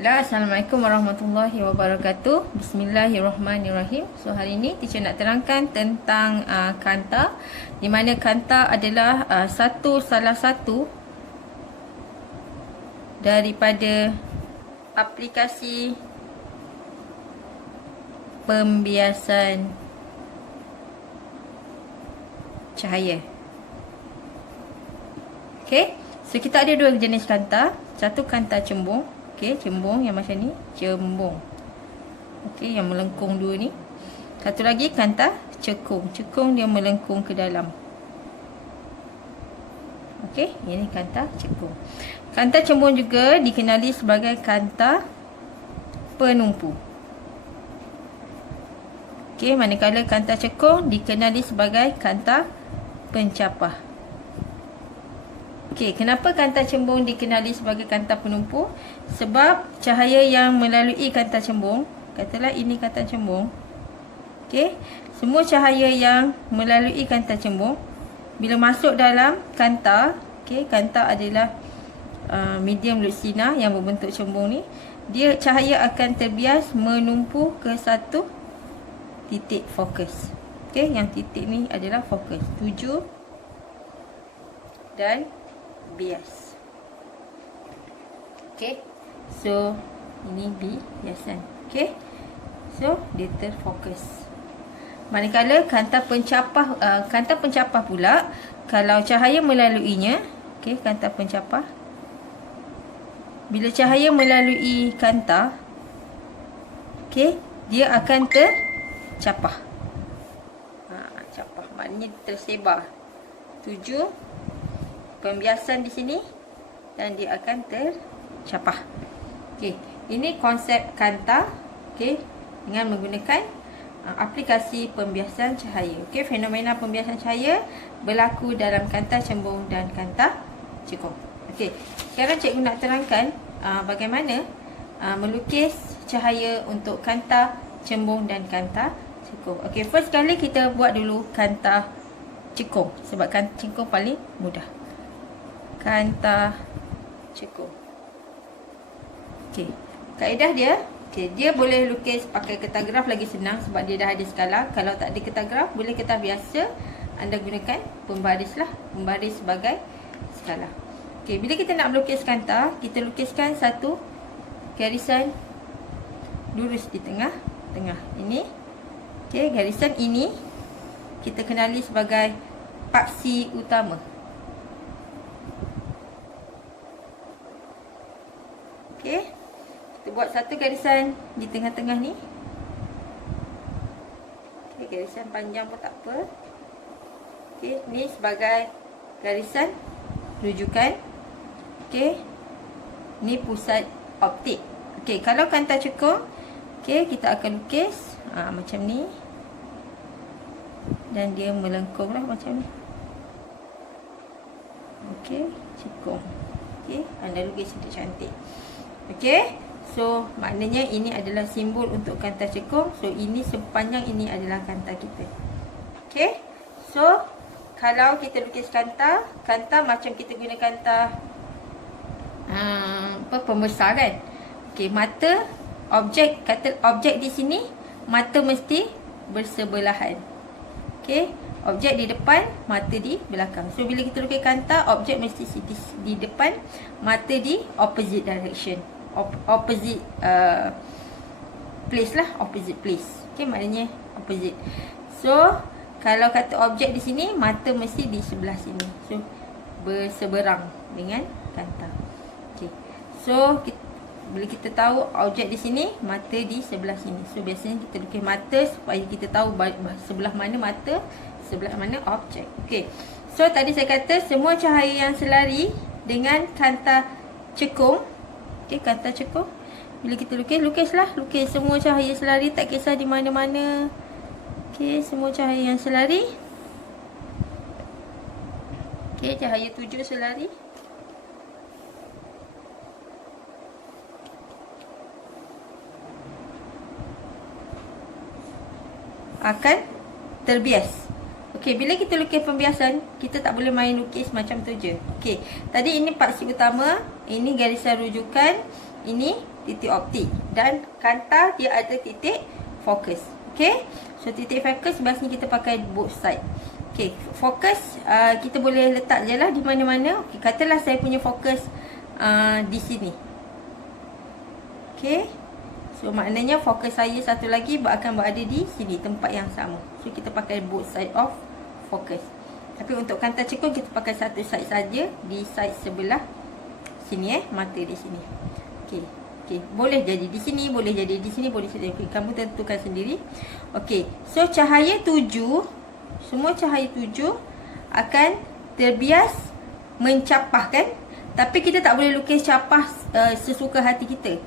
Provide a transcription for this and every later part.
Hello, Assalamualaikum warahmatullahi wabarakatuh. Bismillahirrahmanirrahim. So hari ini teacher nak terangkan tentang kanta, di mana kanta adalah salah satu daripada aplikasi pembiasan cahaya. Okay, so kita ada dua jenis kanta. Satu kanta cembung. Okey, cembung yang macam ni, cembung. Okey, yang melengkung dua ni. Satu lagi kanta cekung. Cekung dia melengkung ke dalam. Okey, ini kanta cekung. Kanta cembung juga dikenali sebagai kanta penumpu. Okey, manakala kanta cekung dikenali sebagai kanta pencapah. Okey, kenapa kanta cembung dikenali sebagai kanta penumpu? Sebab cahaya yang melalui kanta cembung, katalah ini kanta cembung. Okey, semua cahaya yang melalui kanta cembung bila masuk dalam kanta, okey, kanta adalah medium lutsina yang berbentuk cembung ni, dia cahaya akan terbias menumpu ke satu titik fokus. Okey, yang titik ni adalah fokus, tuju dan bias. Okay, so ini biasan. Okay, so dia terfokus. Manakala kanta pencapah pula, kalau cahaya melaluinya, okay, kanta pencapah, bila cahaya melalui kanta, okay, dia akan tercapah. Capah maknanya tersebar. Tuju pembiasan di sini dan dia akan tercapah. Okey, ini konsep kanta, okey, dengan menggunakan aplikasi pembiasan cahaya. Okey, fenomena pembiasan cahaya berlaku dalam kanta cembung dan kanta cekung. Okey, sekarang cikgu nak terangkan bagaimana melukis cahaya untuk kanta cembung dan kanta cekung. Okey, first kali kita buat dulu kanta cekung sebab kanta cekung paling mudah. Kanta cekung. Okey, kaedah dia, okey, dia boleh lukis pakai kertas graf lagi senang sebab dia dah ada skala. Kalau tak ada kertas graf, boleh kertas biasa, anda gunakan pembaris lah, pembaris sebagai skala. Okey, bila kita nak melukis kanta, kita lukiskan satu garisan lurus di tengah. Ini, okey, garisan ini kita kenali sebagai paksi utama. Okey, kita buat satu garisan di tengah-tengah ni. Okey, garisan panjang pun tak apa. Okey, ni sebagai garisan rujukan. Okey, ni pusat optik. Okey, kalau kanta cekung, okey, kita akan lukis macam ni. Dan dia melengkung lah macam ni. Okey, cekung. Okey, anda lukis cantik-cantik. Okey, so maknanya ini adalah simbol untuk kanta cekung. So ini sepanjang ini adalah kanta kita. Okey, so kalau kita lukis kanta macam kita guna kanta pembesar kan. Okey, mata objek di sini, mata mesti bersebelahan. Okey, objek di depan, mata di belakang. So bila kita lukis kanta, objek mesti di depan, mata di opposite direction. Opposite place lah, opposite place. Okey, maknanya opposite. So kalau kata objek di sini, mata mesti di sebelah sini. So berseberang dengan kanta. Okey, so bila kita tahu objek di sini, mata di sebelah sini. So biasanya kita lukis mata supaya kita tahu sebelah mana mata, sebelah mana objek. Okey, so tadi saya kata semua cahaya yang selari dengan kanta cekung. Okey, kanta cekung, bila kita lukis semua cahaya selari, tak kisah di mana-mana. Okey, semua cahaya yang selari. Okey, cahaya tuju selari. Akan terbias. Okey, bila kita lukis pembiasan, kita tak boleh main lukis macam tu je. Okey, tadi ini paksi utama, ini garisan rujukan, ini titik optik. Dan kanta dia ada titik fokus. Okay, so titik fokus biasanya kita pakai both side. Okay, fokus kita boleh letak je lah di mana-mana. Okay, katalah saya punya fokus di sini. Okay, so maknanya fokus saya satu lagi akan berada di sini, tempat yang sama. So kita pakai both side of focus. Tapi untuk kanta cekung kita pakai satu side saja, di side sebelah sini mata di sini. Okey. Okey, boleh jadi di sini, boleh jadi di sini, boleh jadi. Okay, kamu tentukan sendiri. Okey. So cahaya 7, semua cahaya 7 akan terbias mencapah kan? Tapi kita tak boleh lukis capah sesuka hati kita.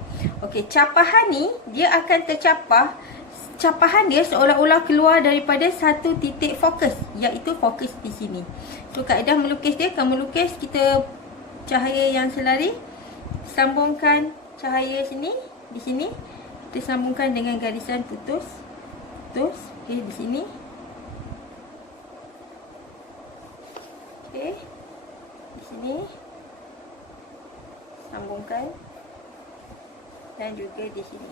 Okey, capahan ni dia akan tercapah. Capahan dia seolah-olah keluar daripada satu titik fokus, iaitu fokus di sini. So kaedah melukis dia, kamu lukis kita cahaya yang selari, sambungkan cahaya sini, di sini kita sambungkan dengan garisan putus. Okey, di sini. Okey, di sini sambungkan, dan juga di sini.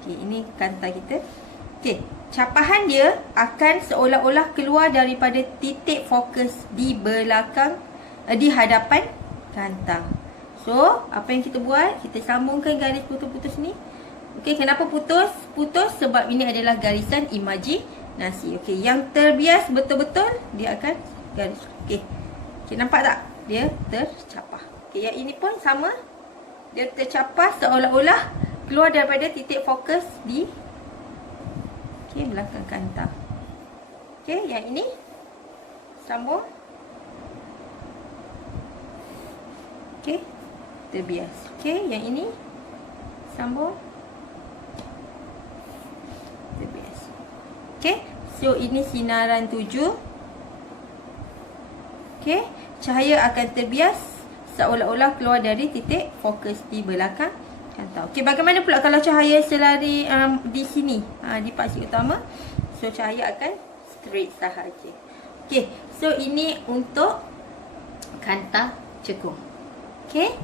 Okey, ini kanta kita. Okey, capahan dia akan seolah-olah keluar daripada titik fokus di belakang, di hadapan kanta. So, apa yang kita buat? Kita sambungkan garis putus-putus ni. Okey, kenapa putus? Putus sebab ini adalah garisan imajinasi. Okey, yang terbias betul-betul dia akan garis. Okey. Okey, nampak tak? Dia tercapah. Okey, yang ini pun sama. Dia tercapah seolah-olah keluar daripada titik fokus di belakang kanta. Okey, yang ini sambung. Okey, terbias. Okey, yang ini sambung, terbias. Okey, so ini sinaran 7. Okey, cahaya akan terbias seolah-olah keluar dari titik fokus di belakang kanta. Okey, bagaimana pula kalau cahaya selari di sini, di paksi utama? So cahaya akan straight sahaja. Okey, so ini untuk kanta cekung. Okey,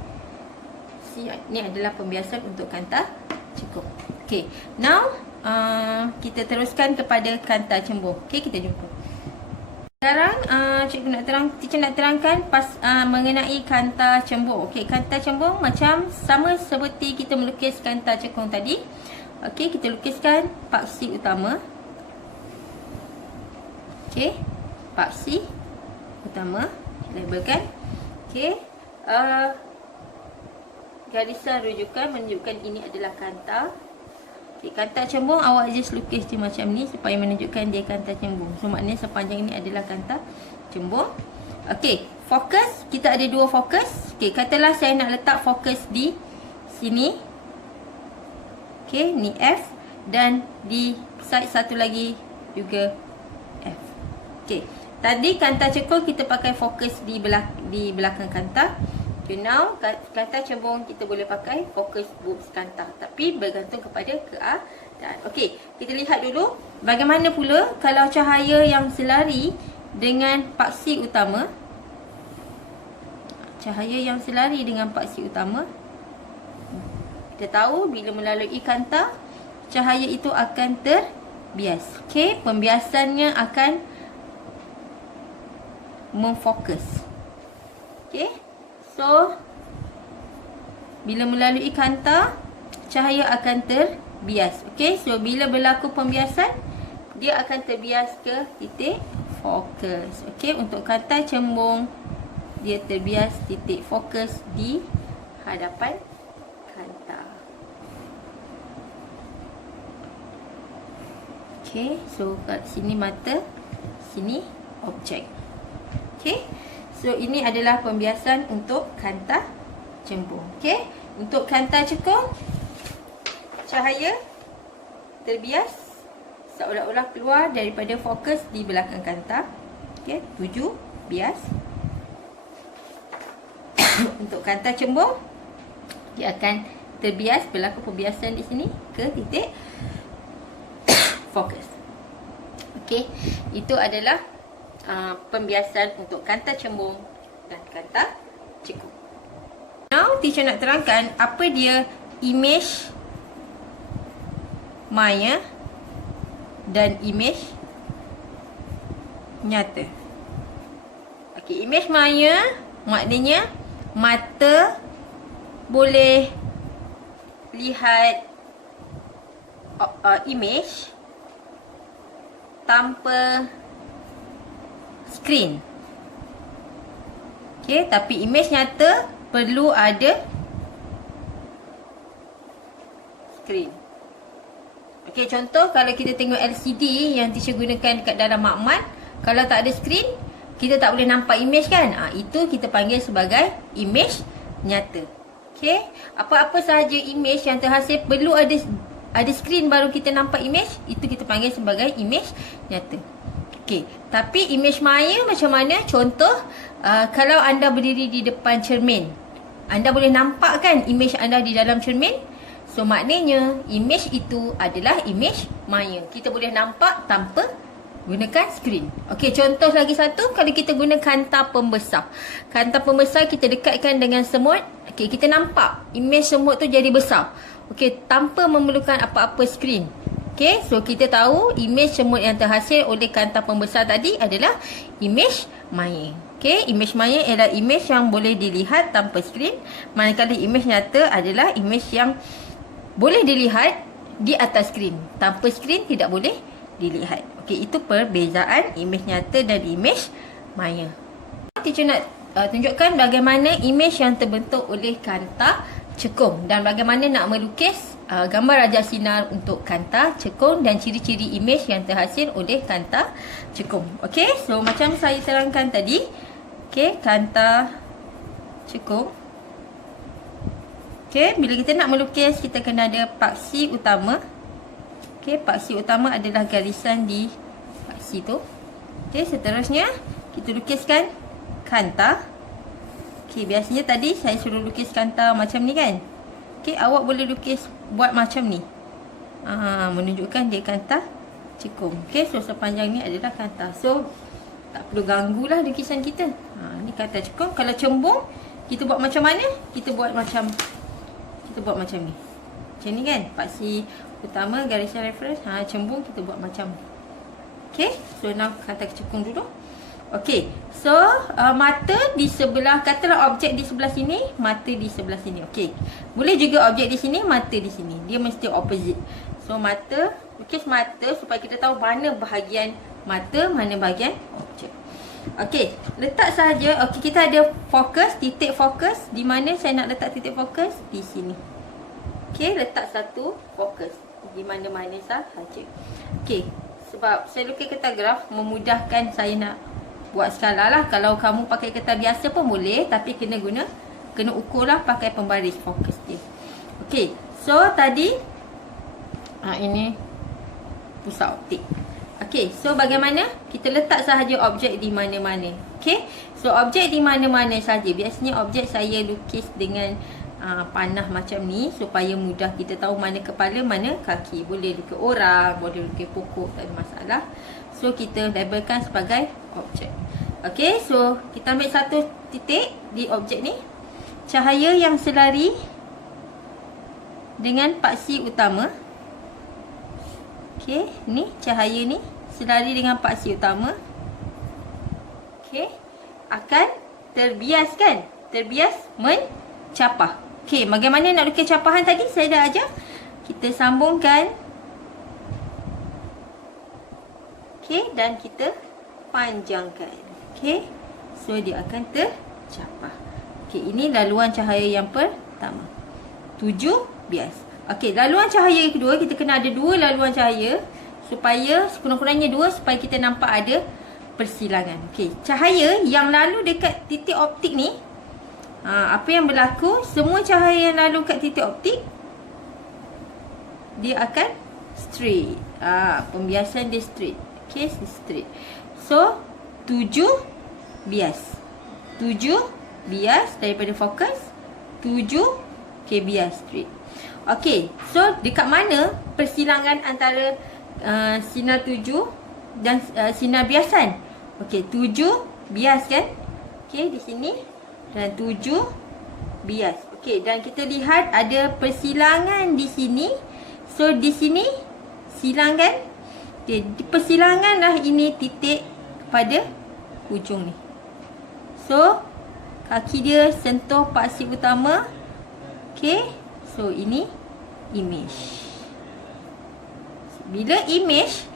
ini adalah pembiasan untuk kanta cekung. Okey, now kita teruskan kepada kanta cembung. Okey, kita jumpa. Sekarang teacher nak terangkan mengenai kanta cembung. Okey, kanta cembung macam sama seperti kita melukis kanta cekung tadi. Okey, kita lukiskan paksi utama. Okey, paksi utama labelkan. Okey, garisan rujukan menunjukkan ini adalah kanta. Okay, kanta cembung awak just lukis je macam ni supaya menunjukkan dia kanta cembung. So maknanya sepanjang ini adalah kanta cembung. Okey, fokus, kita ada dua fokus. Okey, katalah saya nak letak fokus di sini. Okey, ni F, dan di side satu lagi juga F. Okey, tadi kanta cekung kita pakai fokus di belakang kanta. Okay, now kanta cembung kita boleh pakai fokus boobs kanta, tapi bergantung kepada keadaan. Okey, kita lihat dulu bagaimana pula kalau cahaya yang selari dengan paksi utama. Cahaya yang selari dengan paksi utama, kita tahu bila melalui kanta, cahaya itu akan terbias. Okey, pembiasannya akan memfokus. Okey, so bila melalui kanta, cahaya akan terbias. Okey, so bila berlaku pembiasan, dia akan terbias ke titik fokus. Okey, untuk kanta cembung, dia terbias titik fokus di hadapan kanta. Okey, so kat sini mata, sini objek. Okey, so ini adalah pembiasan untuk kanta cembung. Okey, untuk kanta cekung, cahaya terbias seolah-olah keluar daripada fokus di belakang kanta. Okey, 7 bias. Untuk kanta cembung, dia akan terbias, berlaku pembiasan di sini ke titik fokus. Okey, itu adalah pembiasan untuk kanta cembung dan kanta cekung. teacher nak terangkan apa dia image maya dan image nyata. Okey, image maya maknanya mata boleh lihat image tanpa skrin. Okey, tapi image nyata perlu ada skrin. Okey, contoh kalau kita tengok LCD yang teacher gunakan dekat dalam makmal, kalau tak ada skrin, kita tak boleh nampak image kan? Itu kita panggil sebagai image nyata. Okey, apa-apa sahaja image yang terhasil perlu ada skrin baru kita nampak image, itu kita panggil sebagai image nyata. Okey, tapi image maya macam mana? Contoh, kalau anda berdiri di depan cermin, anda boleh nampak kan image anda di dalam cermin? So, maknanya image itu adalah image maya. Kita boleh nampak tanpa gunakan skrin. Okey, contoh lagi satu, kalau kita guna kanta pembesar. Kanta pembesar kita dekatkan dengan semut. Okey, kita nampak image semut tu jadi besar. Okey, tanpa memerlukan apa-apa skrin. Okey, so kita tahu image semut yang terhasil oleh kanta pembesar tadi adalah image maya. Okey, image maya ialah image yang boleh dilihat tanpa skrin. Manakala image nyata adalah image yang boleh dilihat di atas skrin. Tanpa skrin tidak boleh dilihat. Okey, itu perbezaan image nyata dan image maya. Teacher nak tunjukkan bagaimana image yang terbentuk oleh kanta cekung dan bagaimana nak melukis gambar rajak sinar untuk kanta cekung dan ciri-ciri image yang terhasil oleh kanta cekung. Okey, so macam saya terangkan tadi, okey, kanta cekung. Okey, bila kita nak melukis, kita kena ada paksi utama. Okey, paksi utama adalah garisan di paksi tu. Okey, seterusnya kita lukiskan kanta. Okey, biasanya tadi saya suruh lukis kanta macam ni kan. Okey, awak boleh lukis buat macam ni. Menunjukkan dia kanta cekung. Okey, so sepanjang ni adalah kanta. So, tak perlu ganggulah lukisan kita. Ni kanta cekung. Kalau cembung, kita buat macam mana? Kita buat macam ni. Macam ni kan? Paksi utama, garisan reference. Cembung kita buat macam ni. Okey, so now kanta cekung dulu. Okey, so mata di sebelah, katalah objek di sebelah sini, mata di sebelah sini. Okey, boleh juga objek di sini, mata di sini. Dia mesti opposite. So mata, lukis mata supaya kita tahu mana bahagian mata, mana bahagian objek. Okey, letak sahaja. Okey, kita ada fokus, titik fokus. Di mana saya nak letak titik fokus? Di sini. Okey, letak satu fokus di mana-mana sahaja. Okey, sebab saya lukis kertas graf memudahkan saya nak buat skala lah. Kalau kamu pakai kertas biasa pun boleh, tapi kena ukur lah pakai pembaris fokus dia. Okey, so tadi ini pusat optik. Okey, so bagaimana? Kita letak sahaja objek di mana-mana. Okey, so objek di mana-mana saja. Biasanya objek saya lukis dengan panah macam ni supaya mudah kita tahu mana kepala, mana kaki. Boleh lukis orang, boleh lukis pokok, tak ada masalah. So kita labelkan sebagai objek. Okey, so kita ambil satu titik di objek ni. Cahaya yang selari dengan paksi utama. Okey, ni cahaya ni selari dengan paksi utama. Okey, akan terbias kan? Terbias mencapah. Okey, bagaimana nak lukis capahan tadi saya dah ajar. Kita sambungkan. Okey, dan kita panjangkan. Okey, so dia akan tercapah. Okey, ini laluan cahaya yang pertama. 7 bias. Okey, laluan cahaya yang kedua, kita kena ada 2 laluan cahaya supaya sekurang-kurangnya 2 supaya kita nampak ada persilangan. Okey, cahaya yang lalu dekat titik optik ni, apa yang berlaku? Semua cahaya yang lalu kat titik optik, dia akan straight. Pembiasan dia straight. Okey, straight. So 7 bias. 7 bias daripada fokus. 7 bias straight. Okey, so dekat mana persilangan antara sinar 7 dan sinar biasan? Okey, 7 bias kan? Okey, di sini. Dan 7 bias. Okey, dan kita lihat ada persilangan di sini. So di sini silang kan? Okey, di persilangan lah ini titik pada hujung ni. So kaki dia sentuh paksi utama. Okey, so ini image. Bila image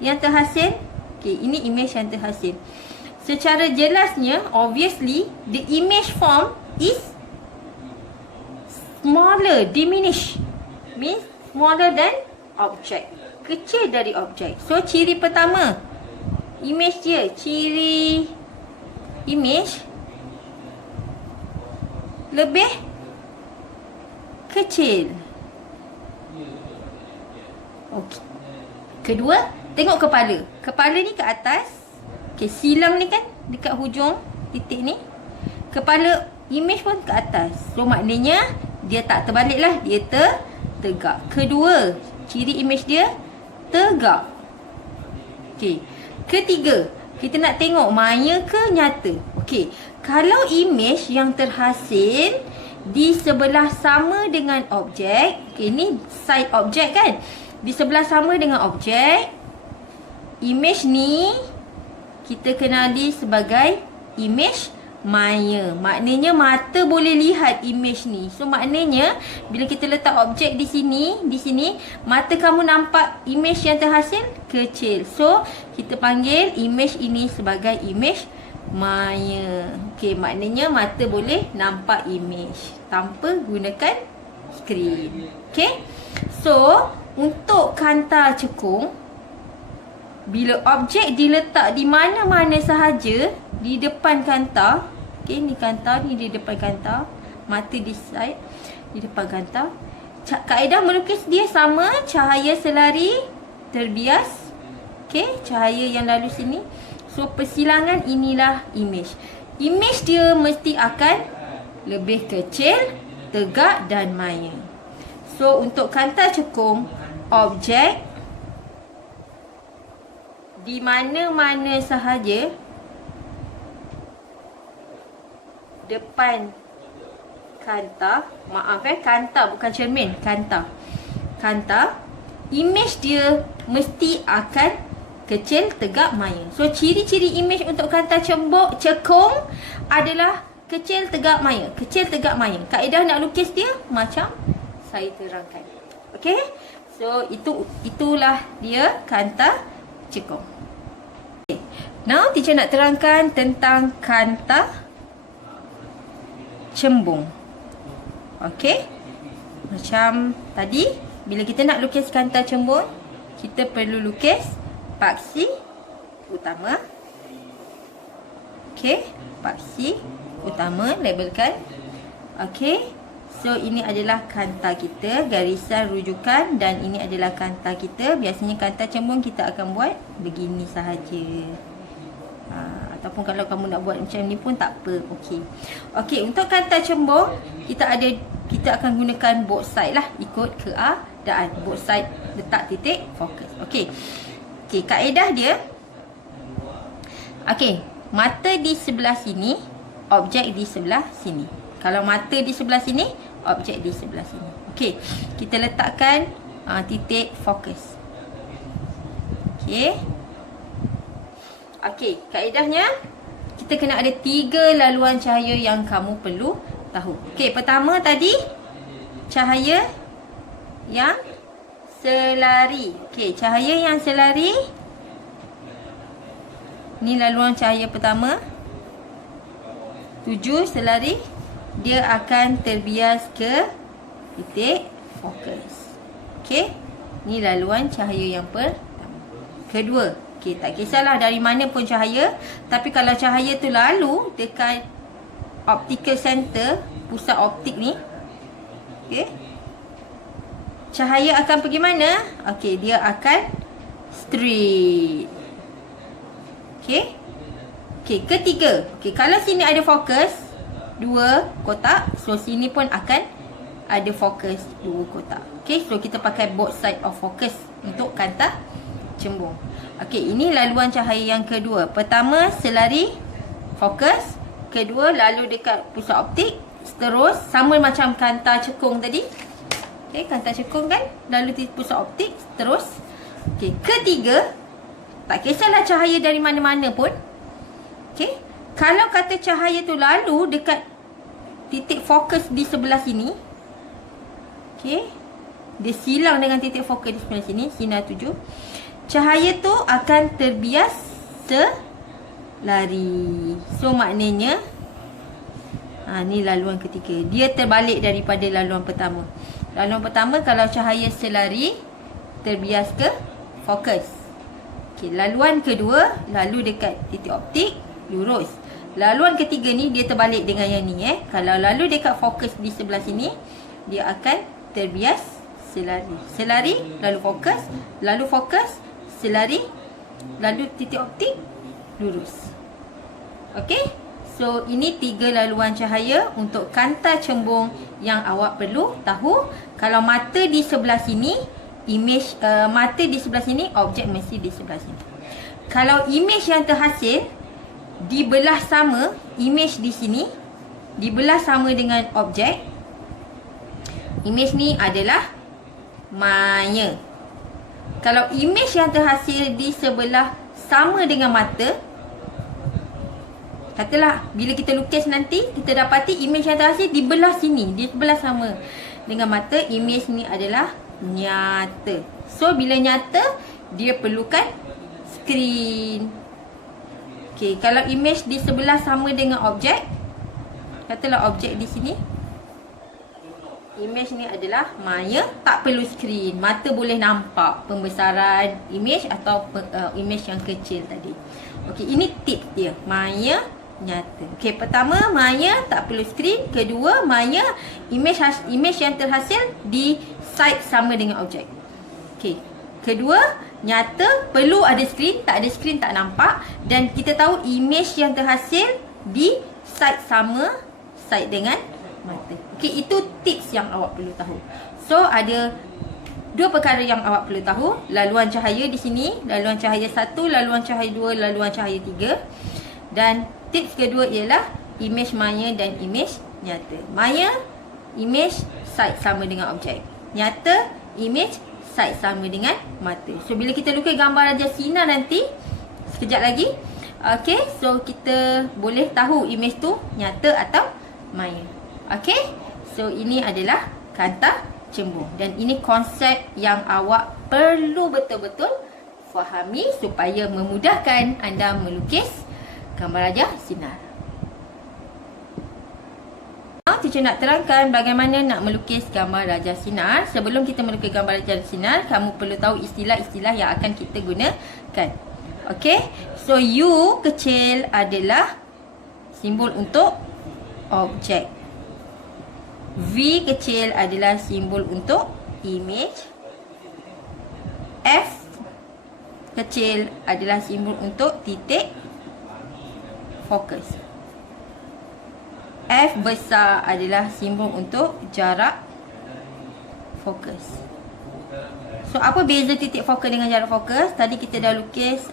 yang terhasil, okey, ini image yang terhasil. Secara jelasnya, obviously, the image form is smaller, diminish. Means smaller than object. Kecil dari objek. So, ciri pertama, image dia. Ciri image lebih kecil. Okey. Kedua, tengok kepala. Kepala ni ke atas. Okey, silang ni kan dekat hujung titik ni. Kepala image pun ke atas. So maknanya dia tak terbalik lah, dia tegak. Kedua, ciri image dia tegak. Okey. Ketiga, kita nak tengok maya ke nyata. Okey, kalau image yang terhasil di sebelah sama dengan objek, okey, ni side objek kan, di sebelah sama dengan objek, image ni kita kenali sebagai image maya. Maknanya mata boleh lihat image ni. So maknanya bila kita letak objek di sini, mata kamu nampak image yang terhasil kecil. So kita panggil image ini sebagai image maya. Okey, maknanya mata boleh nampak image tanpa gunakan skrin. Okey. So untuk kanta cekung, bila objek diletak di mana-mana sahaja di depan kanta, okey, ni kanta, ni di depan kanta, mata di side, di depan kanta. Kaedah melukis dia sama, cahaya selari terbias, okey, cahaya yang lalu sini. So persilangan inilah image. Image dia mesti akan lebih kecil, tegak dan maya. So untuk kanta cekung, objek di mana-mana sahaja depan kanta, kanta bukan cermin, kanta, image dia mesti akan kecil, tegak, maya. So ciri-ciri image untuk kanta cekung adalah kecil, tegak, maya. Kecil, tegak, maya. Kaedah nak lukis dia macam saya terangkan. Okey? So itulah dia kanta cekung. Now, teacher nak terangkan tentang kanta cembung. Okey? Macam tadi, bila kita nak lukis kanta cembung, kita perlu lukis paksi utama. Okey? Paksi utama, labelkan. Okey? So, ini adalah kanta kita, garisan rujukan, dan ini adalah kanta kita. Biasanya kanta cembung kita akan buat begini sahaja. Ataupun kalau kamu nak buat macam ni pun tak apa. Okey. Okey, untuk kanta cembung kita akan gunakan both side lah, ikut keadaan. Both side letak titik fokus. Okey. Okey, kaedah dia. Okey, mata di sebelah sini, objek di sebelah sini. Kalau mata di sebelah sini, objek di sebelah sini. Okey, kita letakkan titik fokus. Okey. Okey, kaedahnya kita kena ada 3 laluan cahaya yang kamu perlu tahu. Okey, pertama tadi cahaya yang selari. Okey, cahaya yang selari ni laluan cahaya pertama. 7 selari, dia akan terbias ke titik fokus. Okey, ni laluan cahaya yang pertama. Kedua, okey, tak kisahlah dari mana pun cahaya, tapi kalau cahaya tu lalu dekat optical center, pusat optik ni, okey, cahaya akan pergi mana? Okey, dia akan straight. Okey. Okey, ketiga. Okey, kalau sini ada fokus 2 kotak, so sini pun akan ada fokus 2 kotak. Okey, so kita pakai both side of focus untuk kanta cembung. Okey, ini laluan cahaya yang kedua. Pertama, selari fokus. Kedua, lalu dekat pusat optik. terus sama macam kanta cekung tadi. Okey, kanta cekung kan lalu pusat optik terus. Okey, ketiga, tak kisahlah cahaya dari mana-mana pun. Okey, kalau kata cahaya tu lalu dekat titik fokus di sebelah sini. Okey, dia silang dengan titik fokus di sebelah sini, sinar tuju. Cahaya tu akan terbias selari. So maknanya ni laluan ketiga. Dia terbalik daripada laluan pertama. Laluan pertama kalau cahaya selari terbias ke fokus. Okey, laluan kedua lalu dekat titik optik lurus. Laluan ketiga ni dia terbalik dengan yang ni Kalau lalu dekat fokus di sebelah sini, dia akan terbias selari. Selari lalu fokus, selari, lalu titik optik lurus. Okey? So, ini 3 laluan cahaya untuk kanta cembung yang awak perlu tahu. Kalau mata di sebelah sini, image mata di sebelah sini, objek mesti di sebelah sini. Kalau image yang terhasil dibelah sama, image di sini dibelah sama dengan objek, image ni adalah maya. Kalau image yang terhasil di sebelah sama dengan mata, katalah bila kita lukis nanti, kita dapati image yang terhasil di belah sini, di sebelah sama dengan mata, image ni adalah nyata. So bila nyata, dia perlukan skrin. Okey, kalau image di sebelah sama dengan objek, katalah objek di sini, image ni adalah maya, tak perlu skrin. Mata boleh nampak pembesaran image atau image yang kecil tadi. Okey, ini tips dia. Maya, nyata. Okey, pertama maya tak perlu skrin. Kedua, maya image yang terhasil di side sama dengan objek. Okey. Kedua, nyata perlu ada skrin. Tak ada skrin tak nampak. Dan kita tahu image yang terhasil di side sama side dengan mata. Okey, itu tips yang awak perlu tahu. So, ada 2 perkara yang awak perlu tahu. Laluan cahaya di sini, laluan cahaya 1, laluan cahaya 2, laluan cahaya 3. Dan tips kedua ialah image maya dan image nyata. Maya, image side sama dengan objek. Nyata, image side sama dengan mata. So, bila kita lukis gambar raja sinar nanti, sekejap lagi, okey, so kita boleh tahu image tu nyata atau maya. Okey, so ini adalah kanta cembung. Dan ini konsep yang awak perlu betul-betul fahami supaya memudahkan anda melukis gambar raja sinar. Teacher nak terangkan bagaimana nak melukis gambar raja sinar. Sebelum kita melukis gambar raja sinar, kamu perlu tahu istilah-istilah yang akan kita gunakan. Okey, so U kecil adalah simbol untuk objek. V kecil adalah simbol untuk image. F kecil adalah simbol untuk titik fokus. F besar adalah simbol untuk jarak fokus. So, apa beza titik fokus dengan jarak fokus? Tadi kita dah lukis,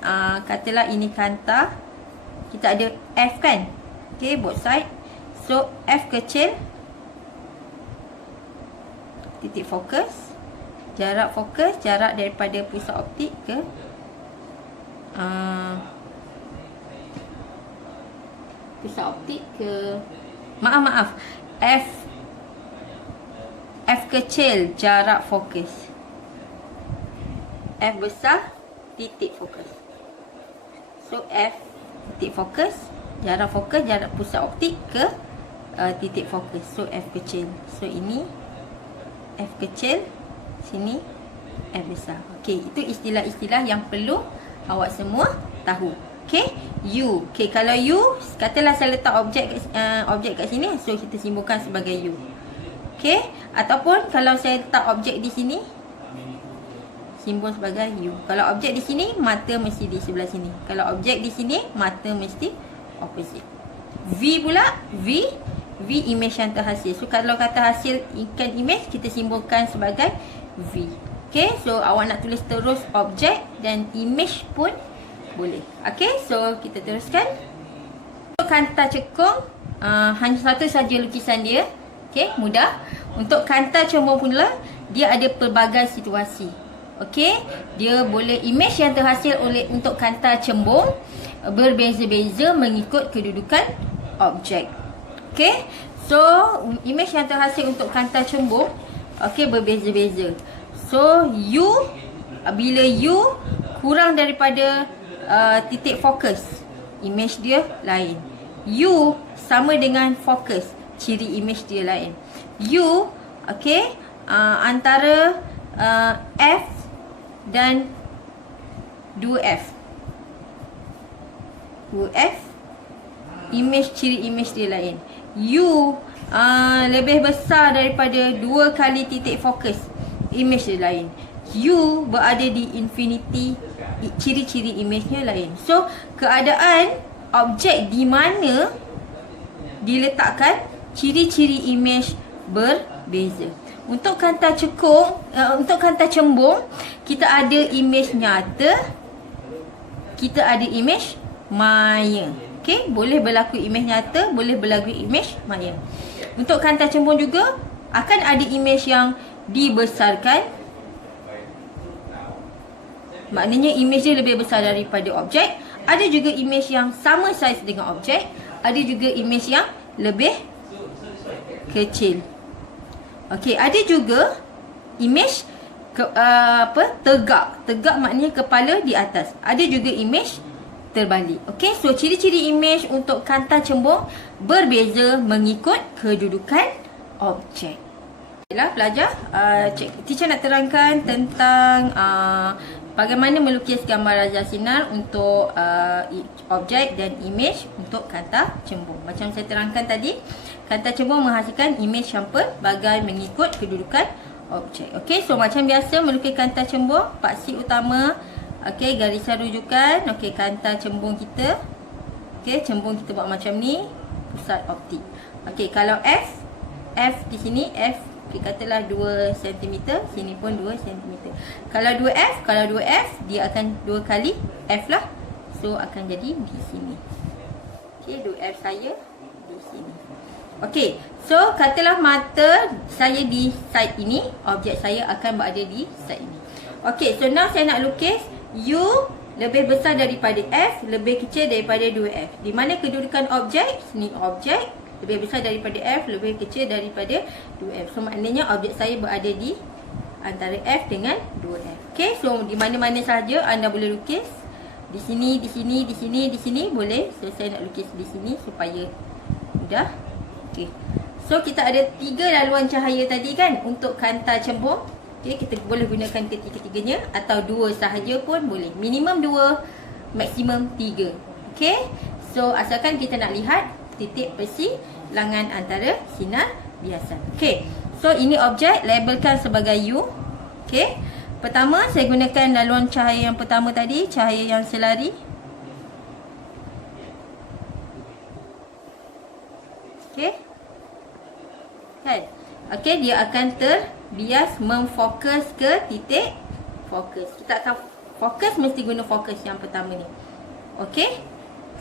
katalah ini kanta. Kita ada F kan? Okay, both side. So, F kecil, titik fokus. Jarak fokus, jarak daripada pusat optik ke pusat optik ke maaf F kecil, jarak fokus. F besar, titik fokus. So F titik fokus, jarak fokus, jarak pusat optik ke titik fokus. So F kecil. So ini F kecil, sini F besar. Okey, itu istilah-istilah yang perlu awak semua tahu. Okey, U. Okey, kalau U, katalah saya letak objek kat sini, so kita simbolkan sebagai U. Okey, ataupun kalau saya letak objek di sini, simbol sebagai U. Kalau objek di sini, mata mesti di sebelah sini. Kalau objek di sini, mata mesti opposite. V pula, V image yang terhasil. So kalau kata hasil ikan image, kita simbolkan sebagai V. Okay, so awak nak tulis terus objek dan image pun boleh. Okay, so kita teruskan. Untuk kanta cekung, hanya satu saja lukisan dia. Okey, mudah. Untuk kanta cembung pula, dia ada pelbagai situasi. Okey, dia boleh imej yang terhasil untuk kanta cembung berbeza-beza mengikut kedudukan objek. Okey, so imej yang terhasil untuk kanta cembung berbeza-beza. So bila U kurang daripada titik fokus, imej dia lain. U sama dengan fokus, ciri imej dia lain. U antara F dan 2F. 2F, ciri imej dia lain. U lebih besar daripada 2 kali titik fokus, imej dia lain. U berada di infinity, ciri-ciri imejnya lain. So, keadaan objek di mana diletakkan, ciri-ciri imej berbeza. Untuk kanta cembung, kita ada imej nyata, kita ada imej maya. Okey, boleh berlaku imej nyata, boleh berlaku imej maya. Untuk kanta cembung juga akan ada imej yang dibesarkan. Maknanya imej dia lebih besar daripada objek. Ada juga imej yang sama saiz dengan objek, ada juga imej yang lebih kecil. Okey, ada juga imej tegak. Tegak maknanya kepala di atas. Ada juga imej terbalik. Okey, so ciri-ciri imej untuk kanta cembung berbeza mengikut kedudukan objek. Baiklah pelajar, teacher nak terangkan tentang bagaimana melukis gambar raja sinar untuk objek dan imej untuk kanta cembung. Macam saya terangkan tadi, kanta cembung menghasilkan imej yang pelbagai mengikut kedudukan objek. Okey, so macam biasa melukis kanta cembung, paksi utama, okey, garisan rujukan, okey, kanta cembung kita. Okey, cembung kita buat macam ni, pusat optik. Okey, kalau F di sini, F katalah 2 cm, sini pun 2 cm. Kalau 2F, dia akan 2 kali F lah. So akan jadi di sini. Okey, 2F saya di sini. Okey, so katalah mata saya di side ini, objek saya akan berada di side ini. Okey, so now saya nak lukis U lebih besar daripada F, lebih kecil daripada 2F. Di mana kedudukan objek? Sini objek lebih besar daripada F, lebih kecil daripada 2F. So maknanya objek saya berada di antara F dengan 2F. Okey, so di mana-mana sahaja anda boleh lukis. Di sini, di sini, di sini, di sini boleh. So saya nak lukis di sini supaya mudah. Okey. So kita ada 3 laluan cahaya tadi kan untuk kanta cembung. Okey, kita boleh gunakan ketiga-tiganya atau 2 sahaja pun boleh. Minimum 2, maksimum 3. Okey. So asalkan kita nak lihat titik persilangan antara sinar biasan. Okey. So ini objek, labelkan sebagai U. Okey. Pertama saya gunakan laluan cahaya yang pertama tadi, cahaya yang selari. Okey. Kan? Okey, dia akan terbias memfokus ke titik fokus. Kita akan fokus, mesti guna fokus yang pertama ni. Okey.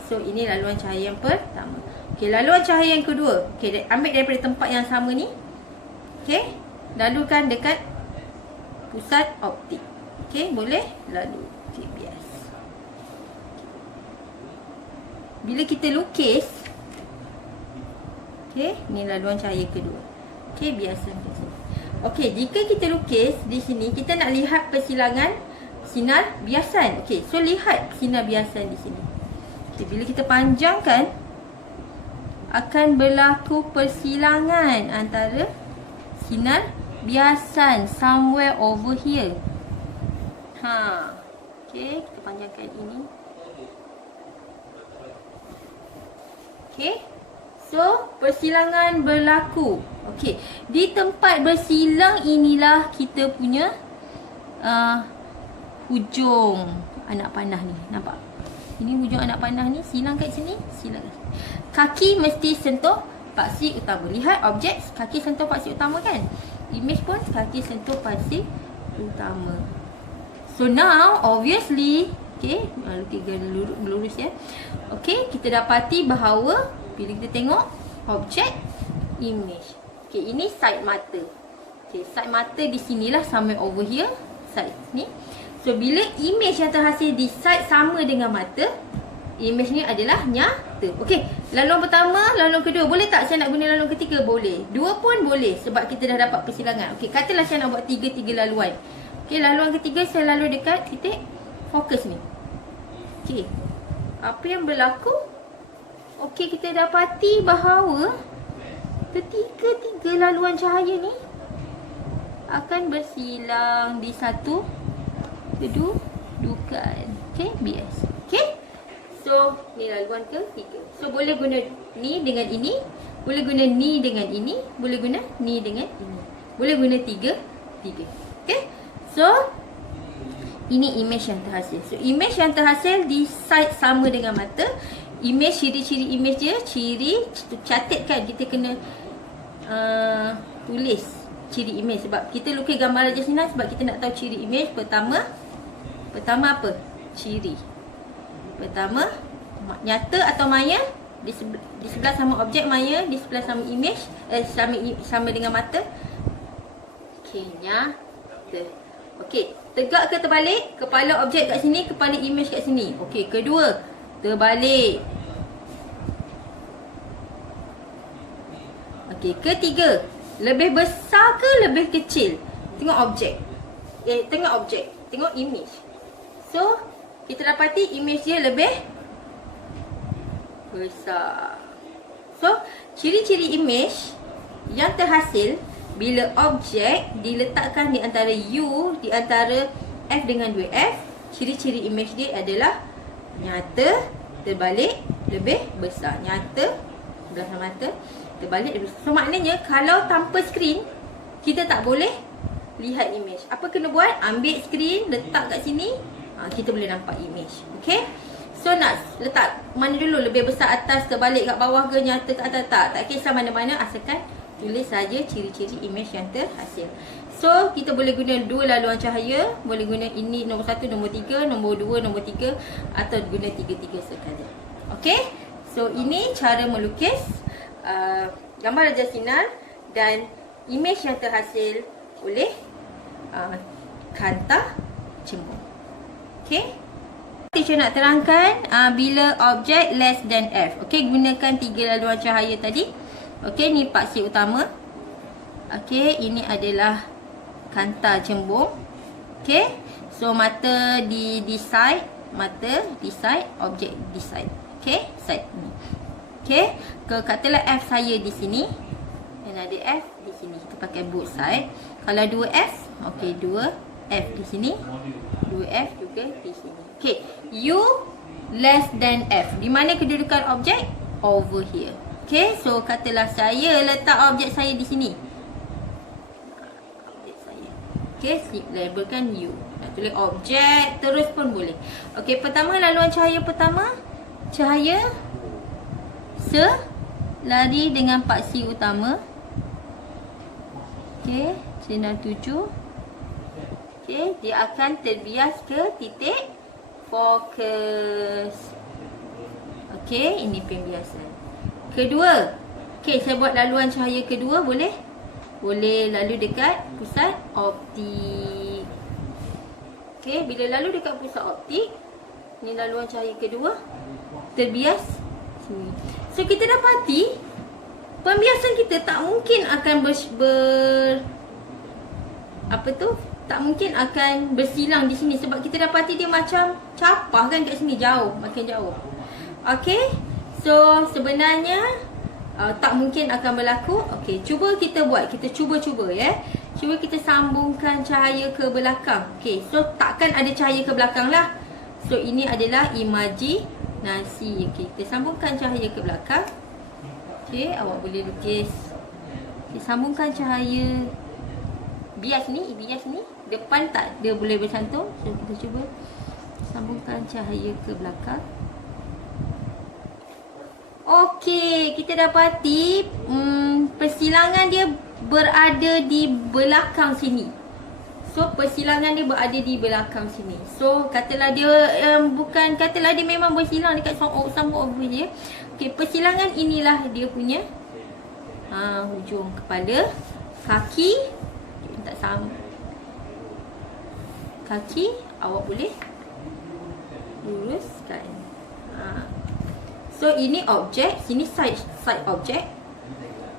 So ini laluan cahaya yang pertama. Okey, laluan cahaya yang kedua. Okey, ambil daripada tempat yang sama ni. Okey, lalukan dekat pusat optik. Okey, boleh lalu. Okey, bias. Bila kita lukis, okey, ni laluan cahaya kedua. Okey, biasa. Okey, jika kita lukis di sini, kita nak lihat persilangan sinar biasan. Okey, so lihat sinar biasan di sini. Okay, bila kita panjangkan, akan berlaku persilangan antara sinar biasan somewhere over here. Okey, kita panjangkan ini. Okey. So, persilangan berlaku. Okey, di tempat bersilang inilah kita punya hujung anak panah ni. Nampak? Ini hujung anak panah ni, silang kat sini, silang kat sini. Kaki mesti sentuh paksi utama. Lihat objek, kaki sentuh paksi utama kan? Imej pun kaki sentuh paksi utama. So now, obviously, okay, lukis lurus ya. Okay, kita dapati bahawa bila kita tengok, objek, image. Okay, ini side mata. Okay, side mata di sinilah, somewhere over here, side ni. So, bila image yang terhasil di side sama dengan mata, image ni adalah nyata. Okey, laluan pertama, laluan kedua. Boleh tak saya nak guna laluan ketiga? Boleh. Dua pun boleh sebab kita dah dapat persilangan. Okey, katalah saya nak buat tiga laluan. Okey, laluan ketiga saya lalu dekat titik fokus ni. Okey, apa yang berlaku? Okey, kita dapati bahawa ketiga laluan cahaya ni akan bersilang di satu kedudukan. Okey, bias. Okey. So, ni laluan ketiga. So, boleh guna ni dengan ini. Boleh guna ni dengan ini. Boleh guna ni dengan ini. Boleh guna tiga. Okay. So, ini image yang terhasil. So, image yang terhasil di side sama dengan mata. Image, ciri-ciri image dia. Ciri, catatkan. Kita kena tulis ciri image. Sebab kita lukis gambar Raja Sinar. Sebab kita nak tahu ciri image. Pertama apa? Ciri. Pertama, nyata atau maya. Di sebelah sama objek maya, di sebelah sama image, sama dengan mata. Okey, nyata. Okey, tegak ke terbalik? Kepala objek kat sini, kepala image kat sini. Okey, kedua, terbalik. Okey, ketiga, lebih besar ke lebih kecil? Tengok objek. Tengok image. So, kita dapati image dia lebih besar. So, ciri-ciri image yang terhasil bila objek diletakkan di antara U, di antara F dengan 2F, ciri-ciri image dia adalah nyata, terbalik, lebih besar. Nyata, sebelah sama mata, terbalik, lebih besar. So, maknanya kalau tanpa skrin, kita tak boleh lihat image. Apa kena buat? Ambil skrin, letak kat sini, kita boleh nampak image. Okay. So, nak letak mana dulu? Lebih besar atas, terbalik kat bawah ke, nyata kat atas? Tak kisah mana-mana, asalkan tulis saja ciri-ciri image yang terhasil. So, kita boleh guna dua laluan cahaya. Boleh guna ini nombor 1, nombor 3, nombor 2, nombor 3, atau guna 3-3 sekali. Okay. So, ini cara melukis gambar Raja Sinar dan image yang terhasil oleh Kanta Cembung. Okay. Teacher nak terangkan bila objek less than F. Okay, gunakan 3 laluan cahaya tadi. Okay, ni paksi utama. Okay, ini adalah Kanta Cembung. Okay, so mata di side, objek di side. Okay, side ni. Okay, katalah F saya di sini dan ada F di sini. Kita pakai both side. Kalau 2F, okay, 2F di sini, 2F juga di sini. Okay, U less than F. Di mana kedudukan objek? Over here. Okay, so katalah saya letak objek saya di sini. Objek saya. Okay, labelkan U. Nak tulis objek terus pun boleh. Okay, pertama laluan cahaya pertama. Cahaya selari dengan paksi utama. Okay, sinar 7. Okay, dia akan terbias ke titik fokus. Okay, ini pembiasan. Kedua, okay, saya buat laluan cahaya kedua, boleh? Boleh lalu dekat pusat optik. Okay, bila lalu dekat pusat optik, ni laluan cahaya kedua, terbias sini. So, kita dapati pembiasan kita tak mungkin akan tak mungkin akan bersilang di sini sebab kita dapati dia macam capah kan kat sini, jauh, makin jauh. Okay, so sebenarnya tak mungkin akan berlaku. Okay, cuba kita buat, kita cuba ya. Cuba kita sambungkan cahaya ke belakang. Okay, so takkan ada cahaya ke belakang lah. So ini adalah imajinasi. Okay, kita sambungkan cahaya ke belakang. Okay, awak boleh lukis. Okay, sambungkan cahaya bias ni, depan tak dia boleh bercantum. So kita cuba sambungkan cahaya ke belakang. Okey, kita dapati persilangan dia berada di belakang sini. So persilangan dia berada di belakang sini. So katalah dia katalah dia memang bersilang dekat sambung over here. Okey, persilangan inilah dia punya hujung kepala. Kaki tak sama. Kaki awak boleh luruskan. So ini objek, sini side objek.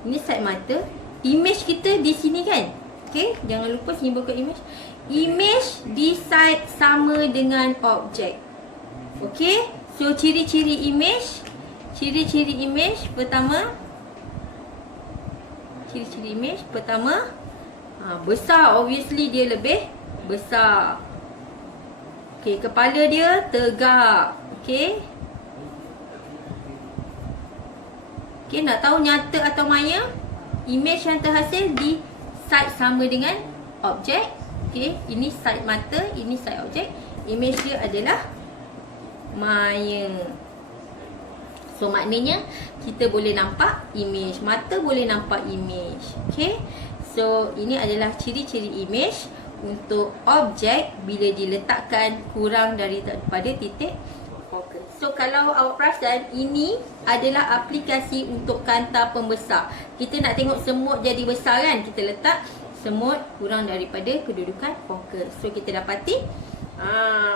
Ini side mata. Image kita di sini kan. Okay, jangan lupa simbol ke image. Image di side sama dengan objek. Okay, so ciri-ciri image. Ciri-ciri image pertama. Ciri-ciri image pertama, besar, obviously dia lebih besar. Okay, kepala dia tegak. Okay. Okay, nak tahu nyata atau maya? Image yang terhasil di side sama dengan objek. Okay, ini side mata, ini side objek. Image dia adalah maya. So maknanya kita boleh nampak image. Mata boleh nampak image. Okay. So ini adalah ciri-ciri image untuk objek bila diletakkan kurang daripada titik fokus. So kalau awak perasan, ini adalah aplikasi untuk kanta pembesar. Kita nak tengok semut jadi besar kan, kita letak semut kurang daripada kedudukan fokus. So kita dapati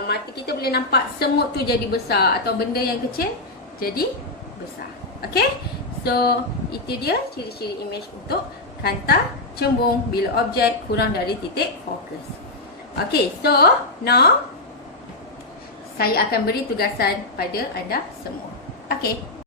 mata kita boleh nampak semut tu jadi besar atau benda yang kecil jadi besar. Okay, so itu dia ciri-ciri image untuk kanta cembung bila objek kurang dari titik fokus. Okay, so now saya akan beri tugasan pada anda semua. Okay.